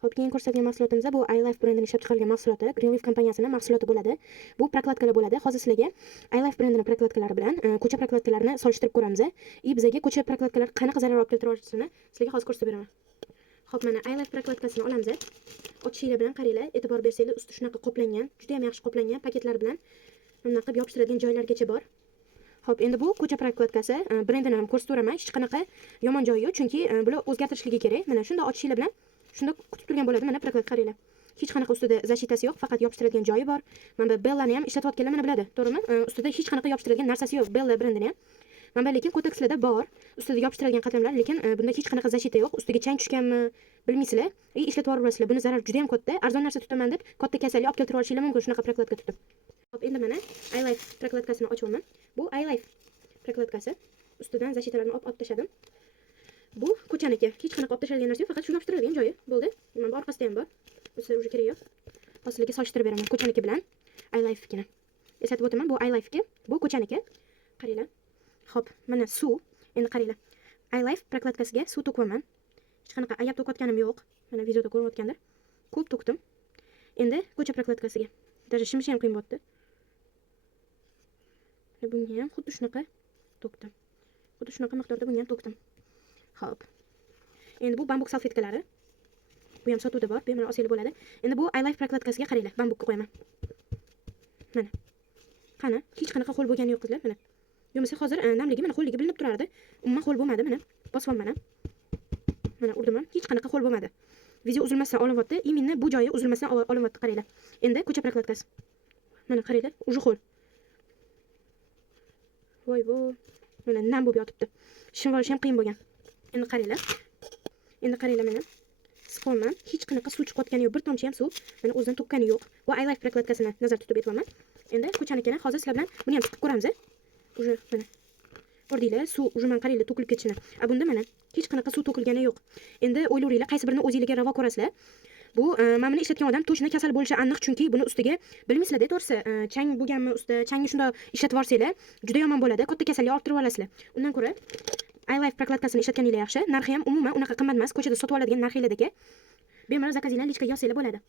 Xo'p, keyin ko'rsatilgan mahsulotimizda bu iLife brendining ishlab chiqarilgan mahsuloti, Greenleaf kompaniyasining mahsuloti bo'ladi. Bu prokladkalar bo'ladi. Hozir sizlarga iLife brendining prokladkalari bilan ko'cha prokladkalarini solishtirib ko'ramiz. Bizga ko'cha prokladkalar qanaqa zarar olib keltira olishini sizlarga hozir ko'rsatib beraman. Xo'p, mana iLife prokladkasini olamiz. Ochishinglar bilan qaranglar, e'tibor bersanglar, usti shunaqa qoplangan, juda ham yaxshi qoplangan paketlar bilan bunaqa qilib yopishtiradigan joylargacha bor. Xo'p, endi bu ko'cha prokladkasi brendini ham ko'rsatib beraman. Hech qanaqa yomon joyi yo'q, chunki bular o'zgartirishligi kerak. Mana shunda ochishinglar bilan shunda kutib turgan bo'ladi. Mana prokladka qaranglar. Hech qanaqa ustida zashitasi yo'q, faqat yopishtiradigan joyi bor. Mana bu Bellani ham ishlatayotganlar mana biladi, to'g'rimi? Ustida hech qanaqa yopishtiradigan narsasi yo'q Bella brendini ham. Mana lekin Kotexlarda bor. Ustida yopishtiradigan qatlamlar, lekin bunda hech qanaqa zashita yo'q. Ustiga chang tushganmi bilmaysizlar. Ishlatib yuborasizlar. Buni zarar juda ham katta. Arzon narsa tutaman deb katta kasallik olib keltirib olishinglar mumkin shunaqa prokladka tutib. Hop, endi mana iLife prokladkasini ochaman. Bu iLife prokladkasi. Ustidan zashitalarni olib tashladim. Bu ko'chaniki. Hech qanaqa olib tashalgan narsa yo'q, faqat shu yopishtirilgan joyi. Bo'ldi. Mana bu orqasida ham bor. Bunisi уже kerak yo'q. Hozirga solishtirib beraman ko'chaniki bilan iLife'kini. Eslatib o'taman, bu iLife'ki, bu ko'chaniki. Qaranglar. Xo'p, mana suv. Endi qaranglar. iLife prokladkasiga suv to'kvaman. Hech qanaqa ayab to'kayotganim yo'q. Mana videoda ko'rayotganlar. Ko'p to'kdim. Endi ko'cha prokladkasiga. Даже shimishi ham qiyin bo'pti. Bunga ham xuddi shunaqa to'kdim. Xuddi shunaqa miqdorda bunga ham to'kdim. Xo'p. Endi bu bambuk salfetkalari. Bu ham sotuvda bor, bemalol olsanglar bo'ladi. Endi bu iLife prokladkasiga qaranglar, bambukka qo'yaman. Mana. Qani, hech qanaqa ho'l bo'lgani yo'q qizlar, mana. Yo'masa hozir namligi mana ho'lligi bilinib turardi. Umuman ho'l bo'lmadi, mana. Bosib olmadim. Mana urdim ham, hech qanaqa ho'l bo'lmadi. Video uzilmasdan olinyapti, iminni bu joyi uzilmasdan olinyapti, qaranglar. Endi ko'cha prokladkasi. Mana qaranglar, уже ho'l. Voy voy. Mana nam bo'lib yotibdi. Shim olish ham qiyin bo'lgan. Endi qaranglar. Endi qaranglar mana. Siqolman. Hech qanaqa suv chiqayotgani yo'q. Bir tomchi ham suv mana o'zidan to'kkani yo'q. Bu iLife prokladkasini nazarda tutib aytibman. Endi ko'chanikini hozir sizlar bilan buni ham siqib ko'ramiz. Уже mana. Ko'rdinglar, suv уже men qaranglar to'kilib ketishini. Bunda mana hech qanaqa suv to'kilgani yo'q. Endi o'ylayveringlar, qaysi birini o'zingizga ravo ko'rasizlar. Bu mana buni ishlatgan odam to'shni kasal bo'lishi aniq, chunki buni ustiga bilmaysizlar-da, to'g'risi. Chang bo'lganmi ustida, changni shunda ishlatib yuborsanglar, juda yomon bo'ladi. Katta kasallik olib kirib olasizlar. Undan ko'ra iLife prokladkasini ishlatganinglar yaxshi. Narxi ham umuman unaqa qimmat emas. Ko'chada sotib oladigan narxlardagi. Bemalol zakazinglar, lichka yozsanglar bo'ladi.